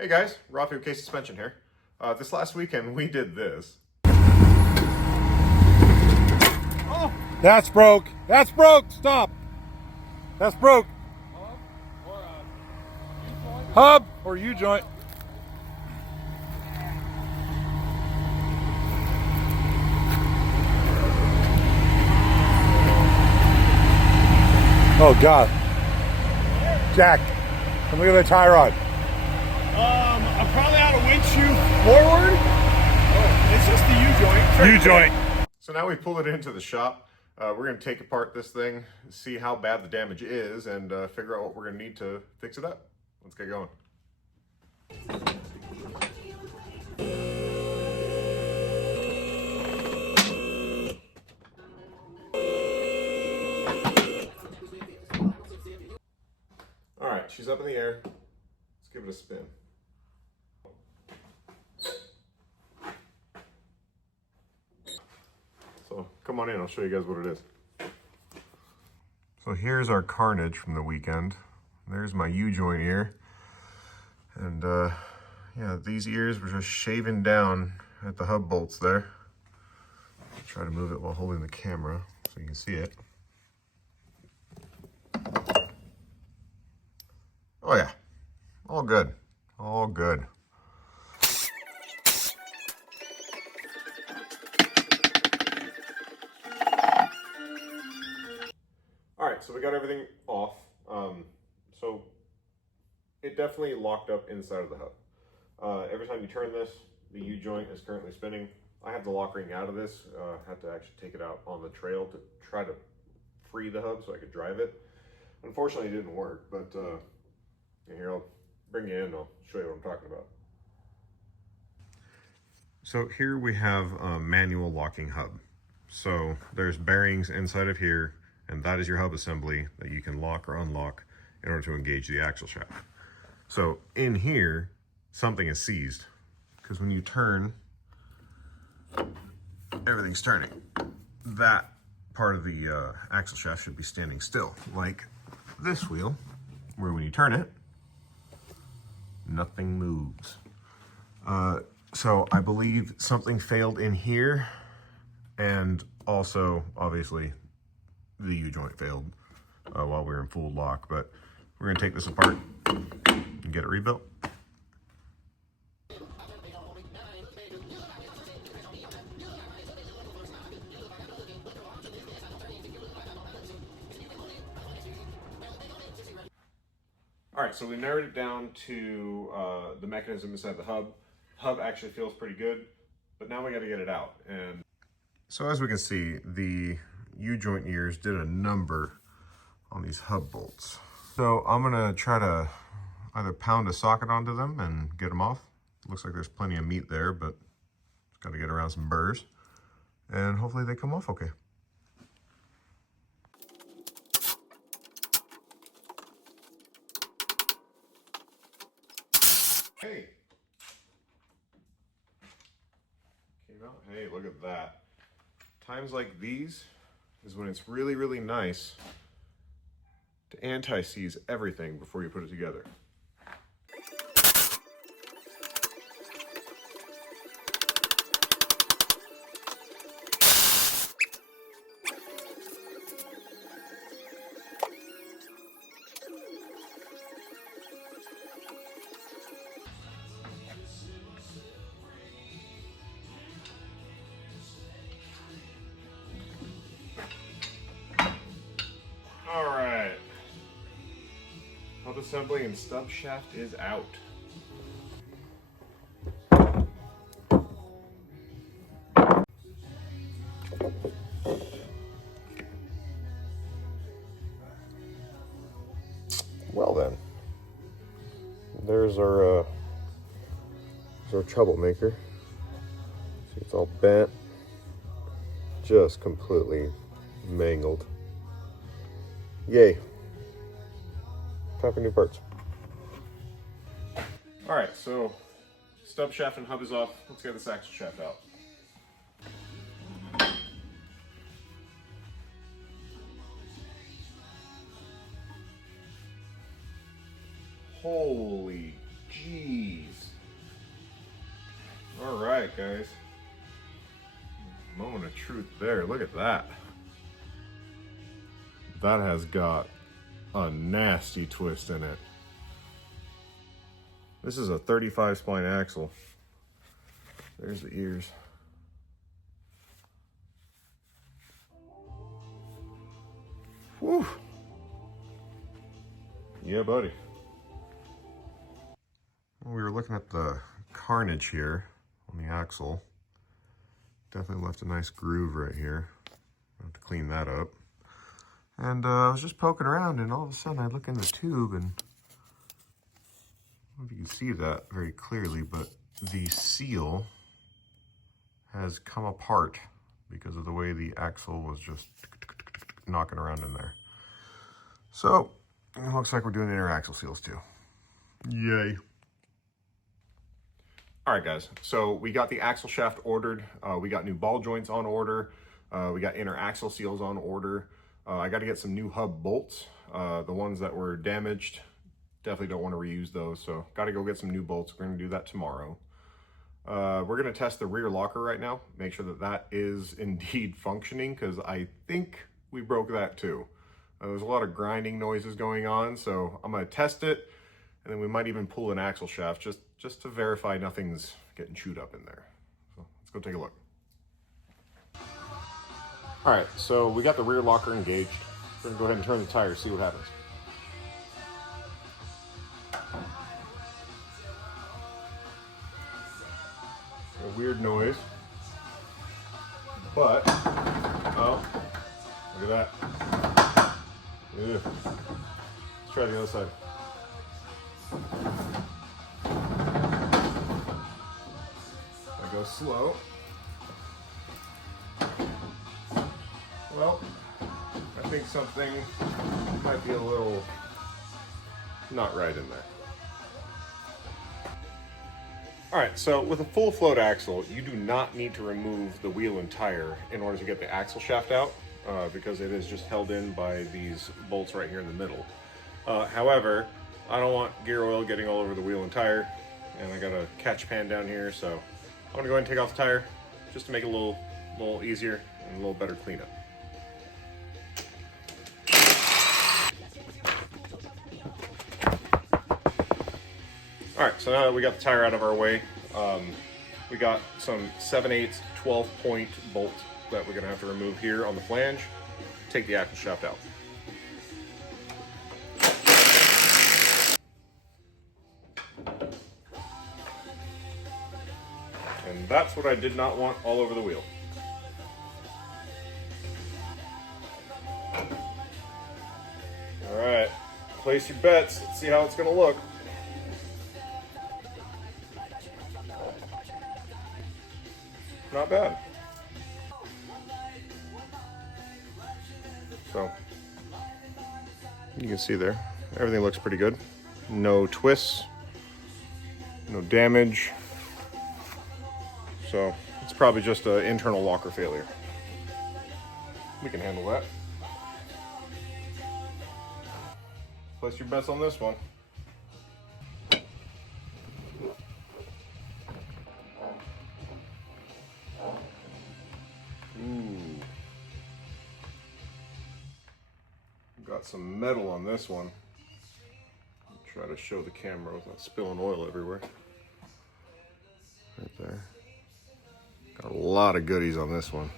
Hey guys, Rafi with Case Suspension here. This last weekend we did this. Oh, that's broke. That's broke. Stop. That's broke. Hub or U-joint. Oh God. Jack, come look at the tie rod. I'm probably out of windshield forward. Oh, it's just the U-joint. U-joint. So now we pull it into the shop. We're going to take apart this thing, see how bad the damage is, and figure out what we're going to need to fix it up. Let's get going. All right, she's up in the air. Let's give it a spin. So come on in, I'll show you guys what it is. So here's our Carnage from the weekend. There's my U-joint ear. And yeah, these ears were just shaving down at the hub bolts there. I'll try to move it while holding the camera so you can see it. Oh yeah, all good, all good. All right, so we got everything off. So it definitely locked up inside of the hub. Every time you turn this, the U-joint is currently spinning. I have the lock ring out of this. Had to actually take it out on the trail to try to free the hub so I could drive it. Unfortunately, it didn't work, but here, I'll bring you in and I'll show you what I'm talking about. So here we have a manual locking hub. So there's bearings inside of here, and that is your hub assembly that you can lock or unlock in order to engage the axle shaft. So in here, something is seized, because when you turn, everything's turning. That part of the axle shaft should be standing still, like this wheel, where when you turn it, nothing moves. So I believe something failed in here, and also, obviously, the U-joint failed while we were in full lock, but we're gonna take this apart and get it rebuilt. All right, so we narrowed it down to the mechanism inside the hub. Hub actually feels pretty good, but now we got to get it out. And so as we can see, the U-joint ears did a number on these hub bolts. So I'm gonna try to either pound a socket onto them and get them off. Looks like there's plenty of meat there, but just got to get around some burrs, and hopefully they come off okay. Hey. Came out. Hey, look at that. Times like these is when it's really, really nice to anti-seize everything before you put it together. All right, hub assembly and stub shaft is out. Well then, there's our troublemaker. See, it's all bent, just completely mangled. Yay. Time for new parts. All right, so stub shaft and hub is off. Let's get this axle shaft out. Holy jeez. right, guys. Moment of truth there. Look at that. That has got a nasty twist in it. This is a 35 spline axle. There's the ears. Whew. Yeah, buddy. Well, we were looking at the Carnage here on the axle. Definitely left a nice groove right here. I'll have to clean that up. And I was just poking around, and all of a sudden I look in the tube, and I don't know if you can see that very clearly, but the seal has come apart because of the way the axle was just knocking around in there. So it looks like we're doing inner axle seals too. Yay. All right, guys, so we got the axle shaft ordered. We got new ball joints on order. We got inner axle seals on order. I got to get some new hub bolts. The ones that were damaged, definitely don't want to reuse those, so got to go get some new bolts. We're going to do that tomorrow. We're going to test the rear locker right now, make sure that that is indeed functioning, because I think we broke that too. There's a lot of grinding noises going on, so I'm going to test it, and then we might even pull an axle shaft just to verify nothing's getting chewed up in there. So let's go take a look. All right, so we got the rear locker engaged. We're gonna go ahead and turn the tire, see what happens. A weird noise, but, oh, look at that. Ew. Let's try the other side. I go slow. Well, I think something might be a little not right in there. All right, so with a full float axle, you do not need to remove the wheel and tire in order to get the axle shaft out, because it is just held in by these bolts right here in the middle. However, I don't want gear oil getting all over the wheel and tire, and I got a catch pan down here, so I'm gonna go ahead and take off the tire just to make it a little easier and a little better cleanup. All right, so now that we got the tire out of our way, we got some 7/8 12-point bolt that we're gonna have to remove here on the flange, take the axle shaft out. And that's what I did not want all over the wheel. All right, place your bets, let's see how it's gonna look. Not bad. So, you can see there, everything looks pretty good. No twists, no damage. So, it's probably just an internal locker failure. We can handle that. Place your bets on this one. Got some metal on this one. I'll try to show the camera without spilling oil everywhere. Right there. Got a lot of goodies on this one.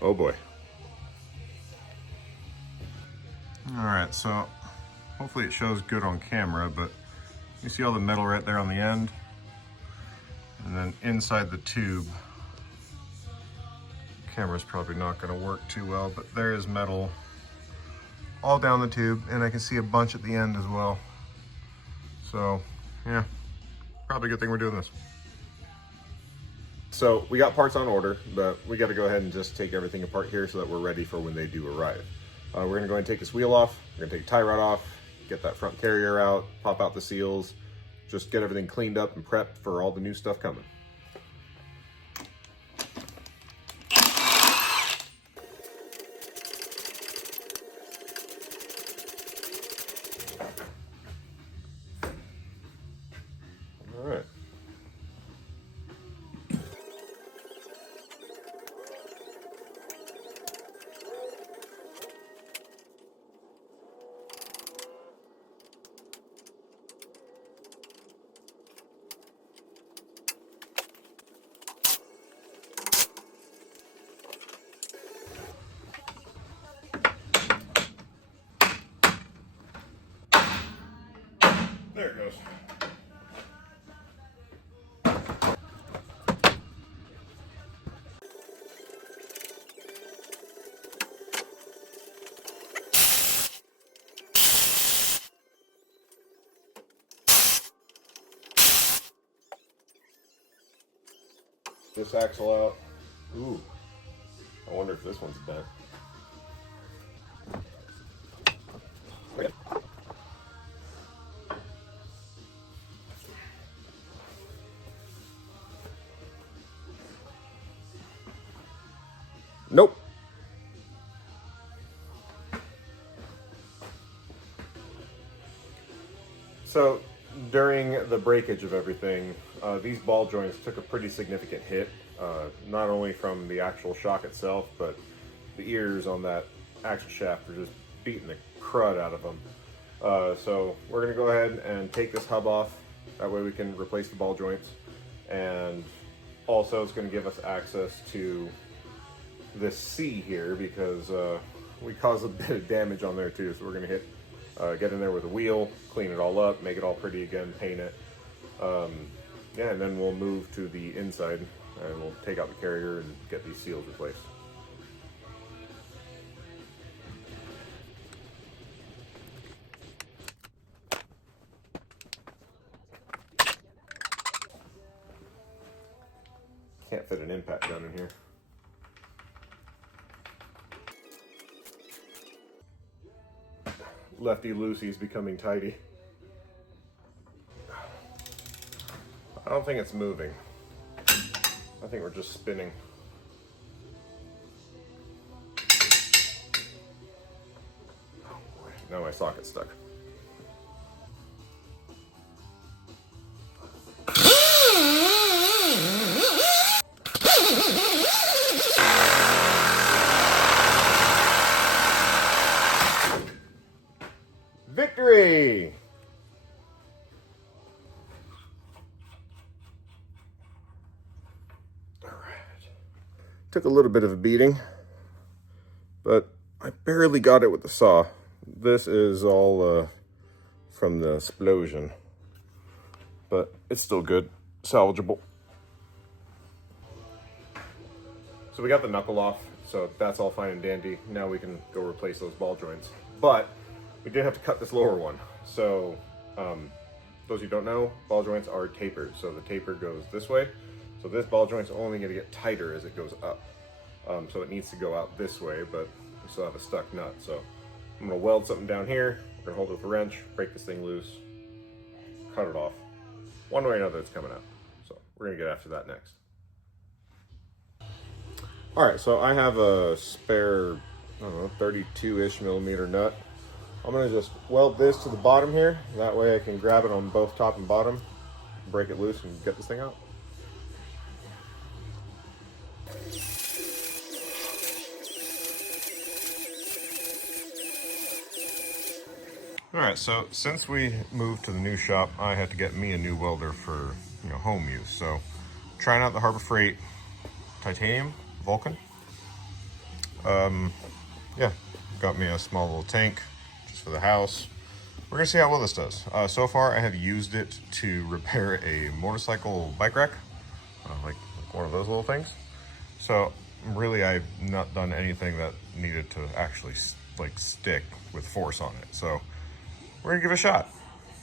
Oh boy. All right, so hopefully it shows good on camera, but you see all the metal right there on the end? And then inside the tube, camera's probably not going to work too well, but there is metal all down the tube, and I can see a bunch at the end as well. So yeah, probably a good thing we're doing this. So we got parts on order, but we got to go ahead and just take everything apart here so that we're ready for when they do arrive. We're going to go ahead and take this wheel off, we're going to take the tie rod off, get that front carrier out, pop out the seals, just get everything cleaned up and prepped for all the new stuff coming. There it goes. This axle out. Ooh, I wonder if this one's bent. Okay. Nope. So during the breakage of everything, these ball joints took a pretty significant hit, not only from the actual shock itself, but the ears on that axle shaft are just beating the crud out of them. So we're going to go ahead and take this hub off. That way we can replace the ball joints. And also it's going to give us access to this C here because we caused a bit of damage on there too. So we're going to get in there with a wheel, clean it all up, make it all pretty again, paint it. Yeah, and then we'll move to the inside and we'll take out the carrier and get these seals replaced. Can't fit an impact gun in here. Lefty loosey's becoming tighty. I don't think it's moving. I think we're just spinning. Oh boy, now my socket's stuck. Victory! All right. Took a little bit of a beating, but I barely got it with the saw. This is all from the explosion, but it's still good, salvageable. So we got the knuckle off, so that's all fine and dandy. Now we can go replace those ball joints. But we did have to cut this lower one. So those who don't know, ball joints are tapered. So the taper goes this way. So this ball joint's only gonna get tighter as it goes up. So it needs to go out this way, but we still have a stuck nut. So I'm gonna weld something down here. We're gonna hold it with a wrench, break this thing loose, cut it off. One way or another, it's coming out. So we're gonna get after that next. All right, so I have a spare, I don't know, 32-ish millimeter nut. I'm gonna just weld this to the bottom here. That way I can grab it on both top and bottom, break it loose and get this thing out. All right, so since we moved to the new shop, I had to get me a new welder for home use. So trying out the Harbor Freight titanium Vulcan. Yeah, got me a small little tank just for the house. We're gonna see how well this does. So far I have used it to repair a motorcycle bike rack, like one of those little things. So really I've not done anything that needed to actually like stick with force on it. So we're gonna give it a shot,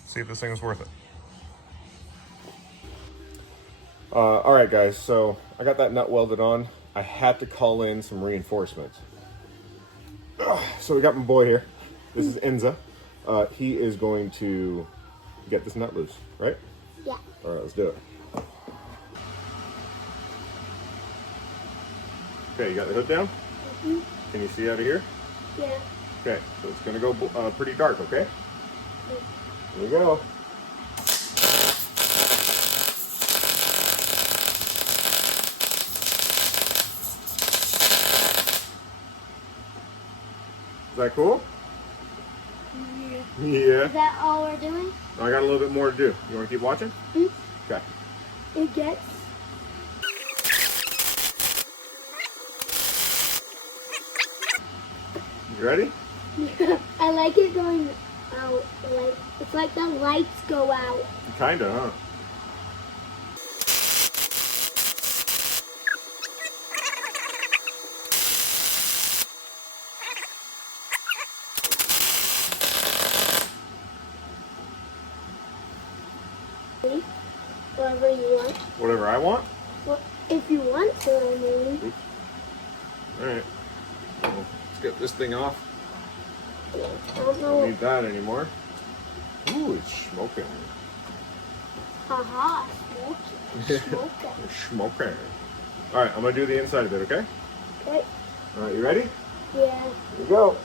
see if this thing is worth it. All right guys, so I got that nut welded on. I had to call in some reinforcements. So we got my boy here. This is Enza. He is going to get this nut loose, right? Yeah. All right, let's do it. Okay, you got the hood down? Mm-hmm. Can you see out of here? Yeah. Okay, so it's gonna go pretty dark, okay? Here we go. Is that cool? Yeah. Yeah. Is that all we're doing? I got a little bit more to do. You want to keep watching? Mm-hmm. Okay. It gets. You ready? I like it going out. Like it's like the lights go out. Kinda, huh? Whatever you want. Whatever I want? Well, if you want to, I mean. Alright. Well, let's get this thing off. I don't Don't know. need that anymore. Ooh, it's smoking. Haha, smoky. Smoky. It's smoking. Alright, I'm gonna do the inside of it, okay? Okay. Alright, you ready? Yeah. Here we go.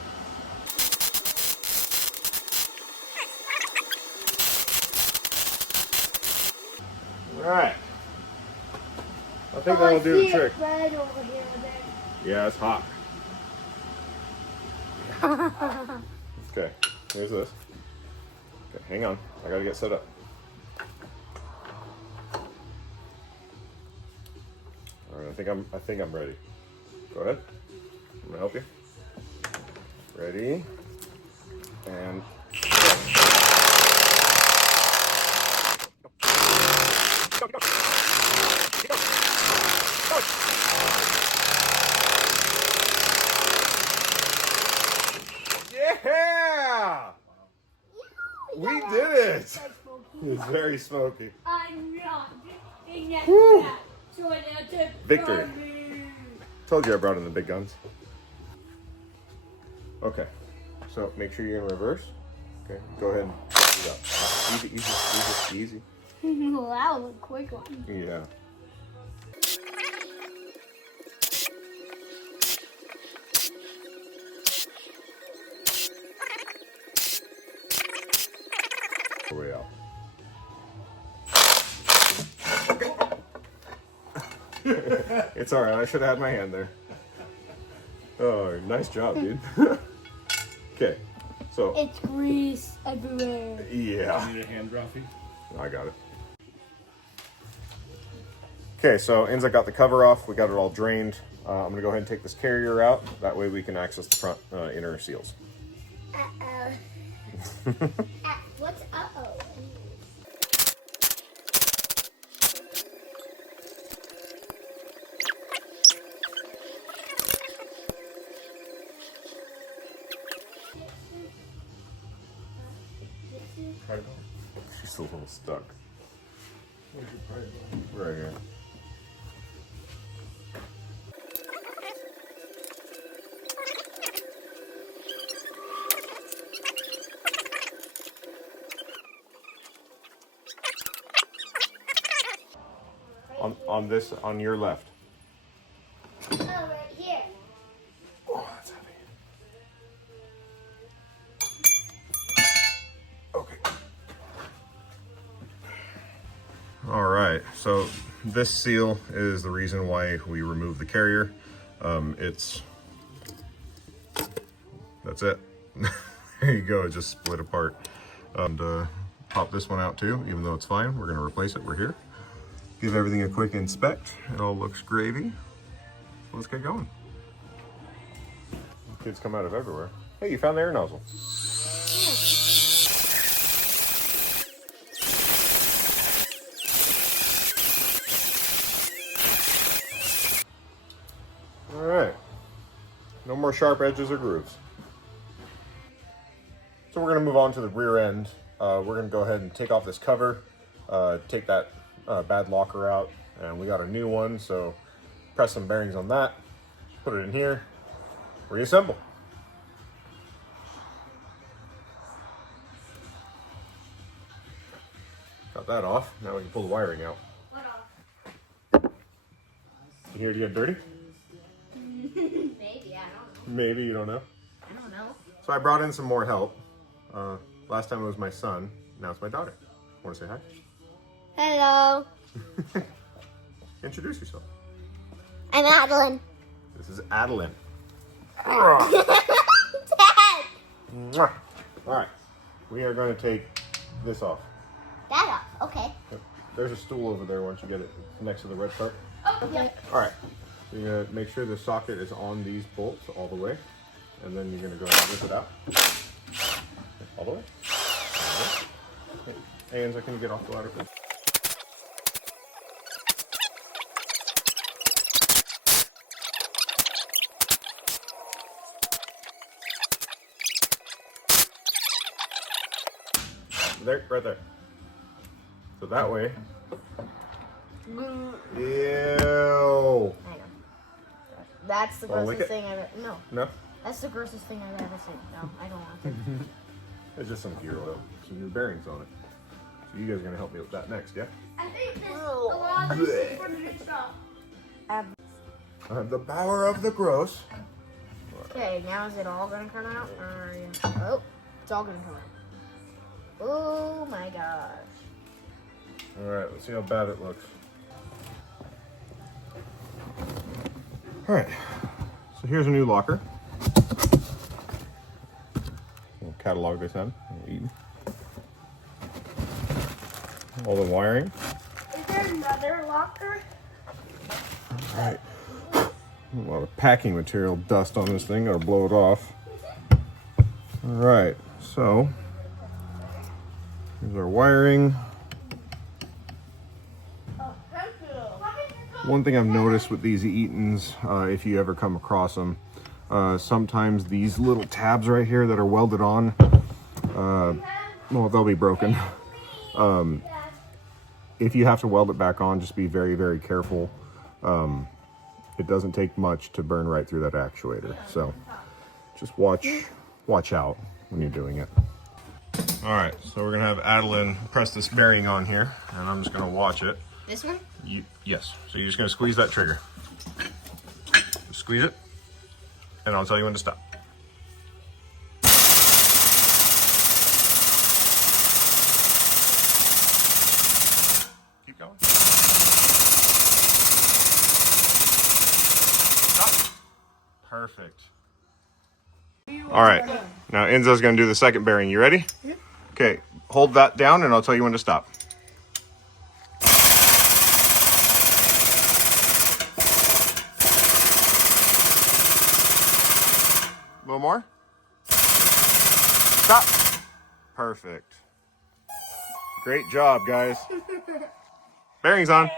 Alright. I think that'll do the trick. Right over here, Yeah, it's hot. Okay, here's this. Okay, hang on. I gotta get set up. Alright, I think I'm ready. Go ahead. I'm gonna help you. Ready. And yeah! We did it! It's very smoky. I'm not doing Woo. that. So I have to Victory. Told you I brought in the big guns. Okay, so make sure you're in reverse. Okay, go ahead and do that. Easy, easy, easy, easy. Well, that was a quick one. Yeah. Way out. It's all right. I should have had my hand there. Oh, nice job, dude. Okay, so It's grease everywhere. yeah, Need a hand drophy? I got it. Okay, so Enza got the cover off. We got it all drained. I'm gonna go ahead and take this carrier out. That way we can access the front inner seals. What's uh-oh? She's a little stuck. Right here. On your left. Oh, right here. Oh, that's heavy. Okay. All right, so this seal is the reason why we removed the carrier. That's it. There you go, it just split apart. And pop this one out too, even though it's fine. We're gonna replace it, we're here. Give everything a quick inspect. It all looks gravy. So let's get going. Kids come out of everywhere. Hey, you found the air nozzle. All right. No more sharp edges or grooves. So we're gonna move on to the rear end. We're gonna go ahead and take off this cover, take that bad locker out, and we got a new one, so press some bearings on that, put it in here, reassemble. Got that off, now we can pull the wiring out. What off? You hear it get dirty? Maybe, I don't know. Maybe, you don't know. I don't know. So I brought in some more help. Last time it was my son, now it's my daughter. Want to say hi? Hello. Introduce yourself. I'm Adeline. This is Adeline. Dad. Mwah. All right, we are going to take this off. That off. Okay. There's a stool over there once you get it next to the red part. Okay. All right, so you're going to make sure the socket is on these bolts all the way, and then you're going to go ahead and rip it out all the way. Hey, Enzo, can you get off the ladder, please? There, right there. So that way. Ew. I know. That's the Wanna lick grossest it? thing I've ever. No. No? That's the grossest thing I've ever seen. No, I don't want to. It's just some gear oil, some new bearings on it. So you guys are gonna help me with that next, yeah? I think this allows us for the new shop. The power of the gross. Okay, now is it all gonna come out? Or oh, it's all gonna come out. Oh my gosh. All right, let's see how bad it looks. All right, so here's a new locker. Little catalog this in. All the wiring. Is there another locker? All right. A lot of packing material dust on this thing. Gotta blow it off. All right, so here's our wiring. One thing I've noticed with these Eatons, if you ever come across them, sometimes these little tabs right here that are welded on, well, they'll be broken. If you have to weld it back on, just be very, very careful. It doesn't take much to burn right through that actuator. So just watch out when you're doing it. All right, so we're gonna have Adeline press this bearing on here, and I'm just gonna watch it. This one? Yes, so you're just gonna squeeze that trigger. Just squeeze it, and I'll tell you when to stop. Keep going. Stop. Perfect. All right, now Enzo's gonna do the second bearing. You ready? Okay, hold that down and I'll tell you when to stop. A little more. Stop. Perfect. Great job, guys. Bearings on.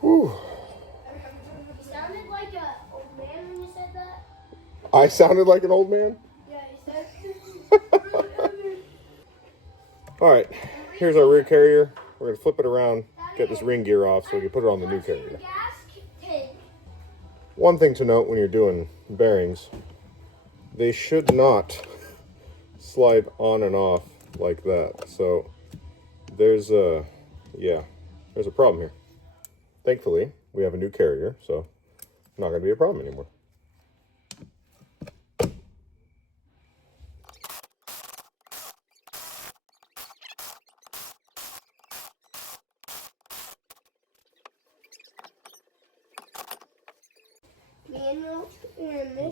Whew. You sounded like an old man when you said that. I sounded like an old man? Yeah, you said. All right, here's our rear carrier. We're gonna flip it around, get this ring gear off so we can put it on the new carrier. One thing to note when you're doing bearings, they should not slide on and off like that. So there's a problem here. Thankfully, we have a new carrier, so not gonna be a problem anymore.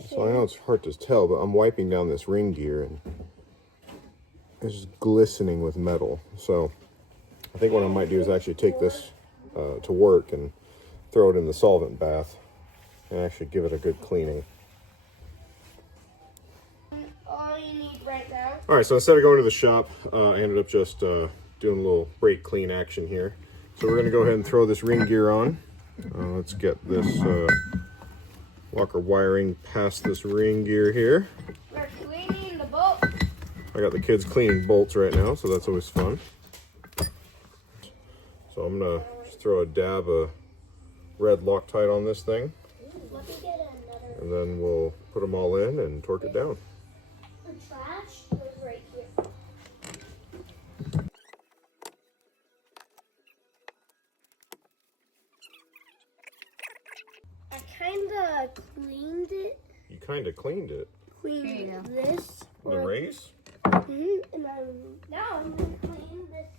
So I know it's hard to tell, but I'm wiping down this ring gear and it's just glistening with metal. So I think what I might do is actually take this to work and throw it in the solvent bath and actually give it a good cleaning. All you need right now. All right, so instead of going to the shop, I ended up just doing a little brake clean action here. So we're gonna go ahead and throw this ring gear on. Let's get this locker wiring past this ring gear here. We're cleaning the bolt. I got the kids cleaning bolts right now, so that's always fun. So I'm gonna just throw a dab of red Loctite on this thing, Let me get another. and then we'll put them all in and torque it down. The trash goes right here. I kinda cleaned it. You kind of cleaned it. Cleaned this. The race? And now I'm gonna clean this.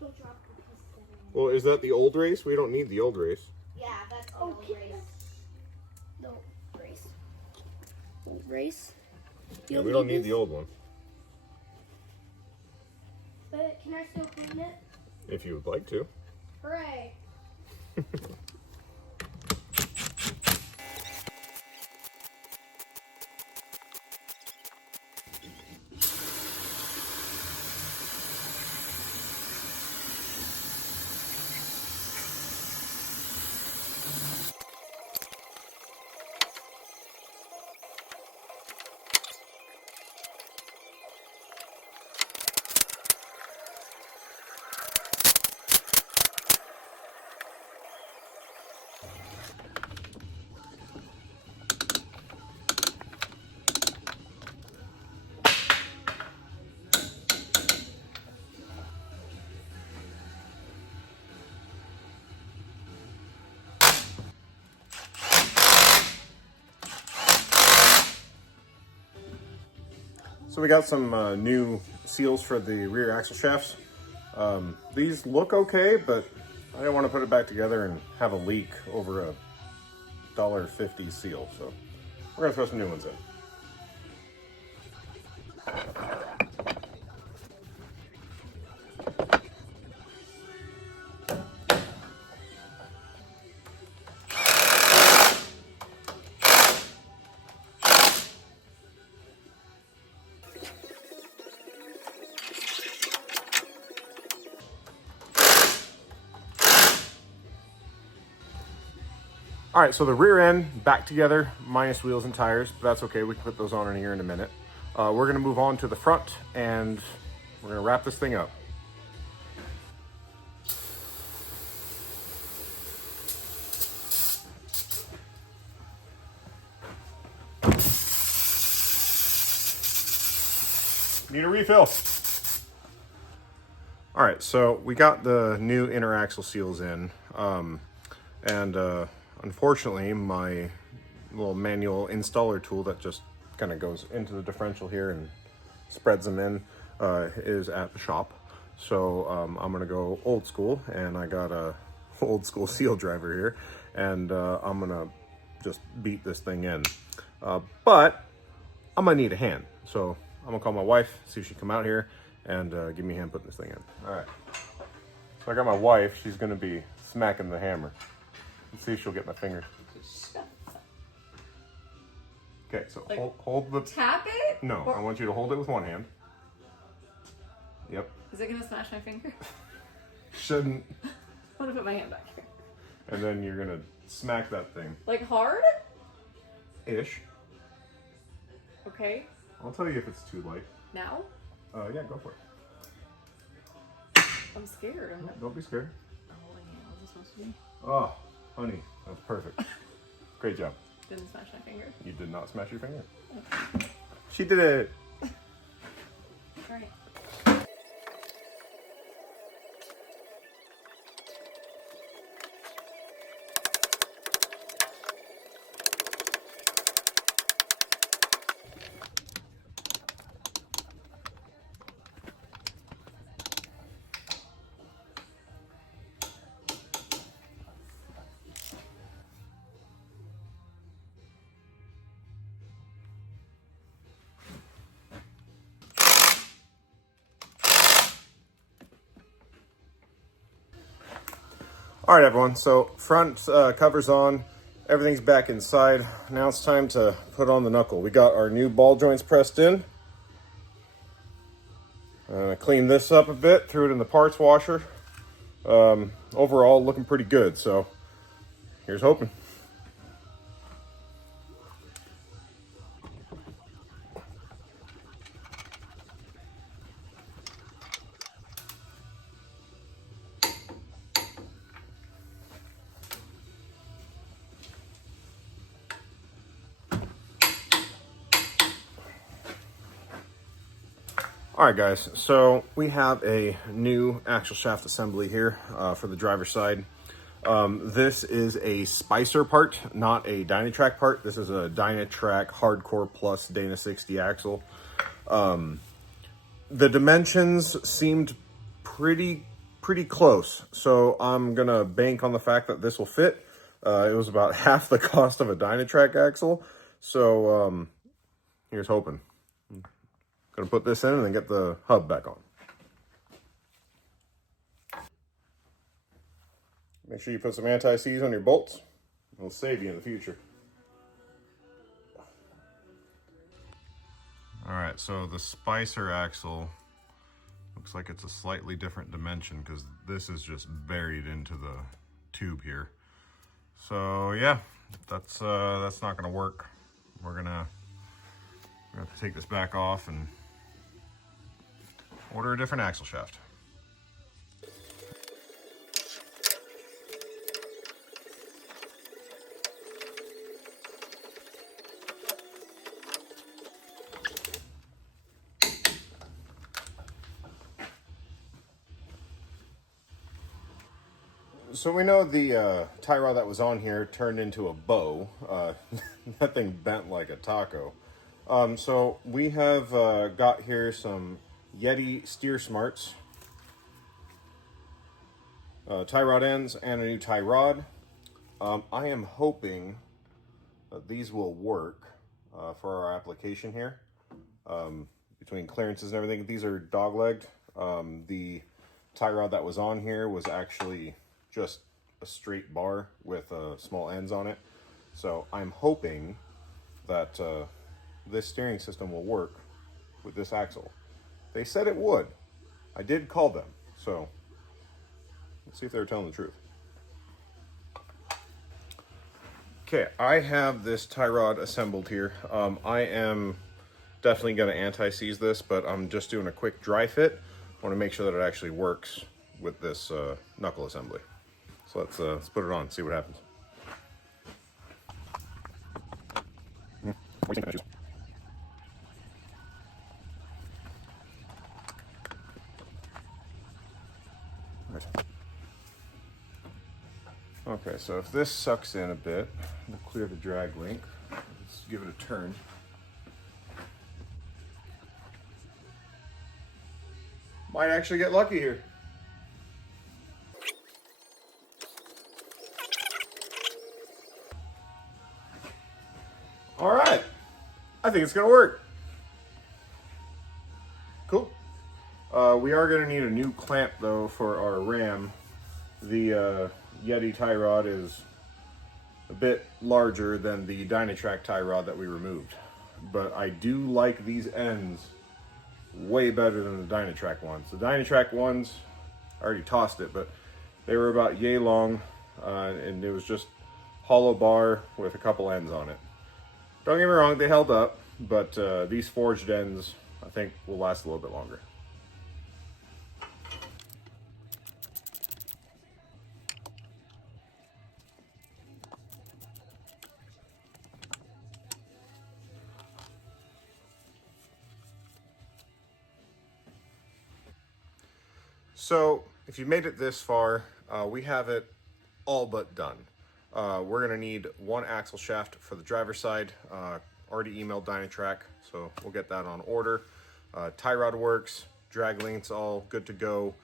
Don't drop the piece. Well, is that the old race? We don't need the old race. Yeah, that's the old race. No, race. Old race. Yeah, we don't need the old one. But can I still clean it? If you would like to. Hooray. So we got some new seals for the rear axle shafts. These look okay, but I didn't want to put it back together and have a leak over a $1.50 seal. So we're gonna throw some new ones in. All right, so the rear end back together, minus wheels and tires, but that's okay. We can put those on in here in a minute. We're gonna move on to the front and we're gonna wrap this thing up. Need a refill. All right, so we got the new inner axle seals in. Unfortunately, my little manual installer tool that just kind of goes into the differential here and spreads them in is at the shop. So I'm gonna go old school, and I got a old school seal driver here, and I'm gonna just beat this thing in. But I'm gonna need a hand, so I'm gonna call my wife, see if she can come out here and give me a hand putting this thing in. All right. So I got my wife. She's gonna be smacking the hammer. Let's see if she'll get my finger. Okay, so like, hold the... Tap it? No, or... I want you to hold it with one hand. Yep. Is it gonna smash my finger? Shouldn't. I want to put my hand back here. And then you're gonna smack that thing. Like hard? Ish. Okay. I'll tell you if it's too light. Now? Yeah, go for it. I'm scared. No, don't be scared. Holding hand. What's this supposed to be? Oh, honey, that's perfect. Great job. Didn't smash my finger. You did not smash your finger. Okay. She did it. All right. All right, everyone, so front cover's on, everything's back inside. Now it's time to put on the knuckle. We got our new ball joints pressed in. I cleaned this up a bit, threw it in the parts washer. Overall, looking pretty good, so here's hoping. All right, guys, so we have a new axle shaft assembly here for the driver's side. This is a Spicer part, not a Dynatrack part. This is a Dynatrack Hardcore Plus Dana 60 axle. The dimensions seemed pretty close, so I'm gonna bank on the fact that this will fit. It was about half the cost of a Dynatrack axle, so here's hoping. Gonna put this in and then get the hub back on. Make sure you put some anti-seize on your bolts. It'll save you in the future. All right, so the Spicer axle looks like it's a slightly different dimension because this is just buried into the tube here. So yeah, that's not gonna work. We're gonna have to take this back off and order a different axle shaft. So we know the tie rod that was on here turned into a bow. That thing bent like a taco. So we have got here some Yeti Steer Smarts, tie rod ends, and a new tie rod. I am hoping that these will work for our application here. Between clearances and everything, these are dog-legged. The tie rod that was on here was actually just a straight bar with small ends on it. So I'm hoping that this steering system will work with this axle. They said it would. I did call them, so let's see if they're telling the truth. Okay, I have this tie rod assembled here. I am definitely going to anti-seize this, but I'm just doing a quick dry fit. I want to make sure that it actually works with this knuckle assembly. So let's put it on, see what happens. What do you think I choose? Right. Okay, so if this sucks in a bit, we'll clear the drag link. Let's give it a turn. Might actually get lucky here. All right, I think it's gonna work. Cool. We are gonna need a new clamp though for our ram. The Yeti tie rod is a bit larger than the Dynatrack tie rod that we removed, but I do like these ends way better than the Dynatrack ones. The Dynatrack ones, I already tossed it, but they were about yay long, and it was just hollow bar with a couple ends on it. Don't get me wrong, they held up, but these forged ends, I think, will last a little bit longer. So, if you made it this far, we have it all but done. We're gonna need one axle shaft for the driver's side. Already emailed Dynatrack, so we'll get that on order. Tie rod works, drag links all good to go.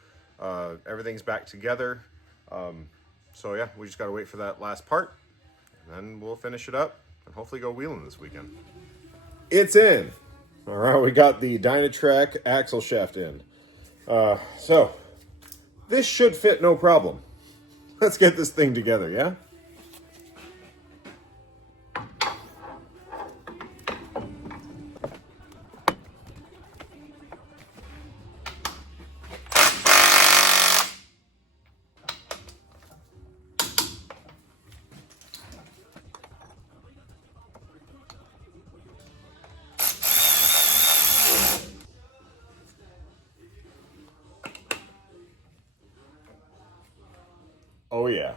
Everything's back together. So yeah, we just gotta wait for that last part, and then we'll finish it up and hopefully go wheeling this weekend. It's in. All right, we got the Dynatrack axle shaft in. So this should fit no problem. Let's get this thing together, yeah? Oh yeah.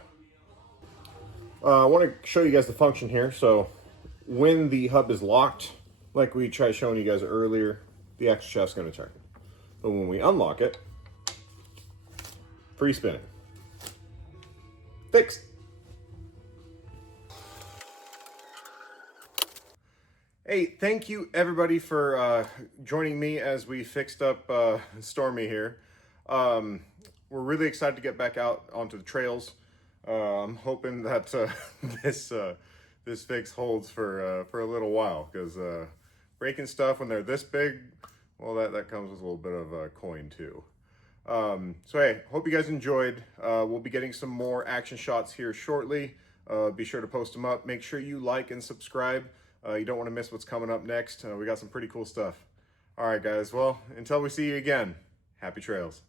I want to show you guys the function here. So when the hub is locked, like we tried showing you guys earlier, the axle shaft's going to turn. But when we unlock it, free spinning. Fixed. Hey, thank you everybody for joining me as we fixed up Stormii here. We're really excited to get back out onto the trails. I'm hoping that this fix holds for a little while, because breaking stuff when they're this big, well, that comes with a little bit of a coin too. So hey, hope you guys enjoyed. We'll be getting some more action shots here shortly. Be sure to post them up. Make sure you like and subscribe. You don't want to miss what's coming up next. We got some pretty cool stuff. All right, guys. Well, until we see you again, happy trails.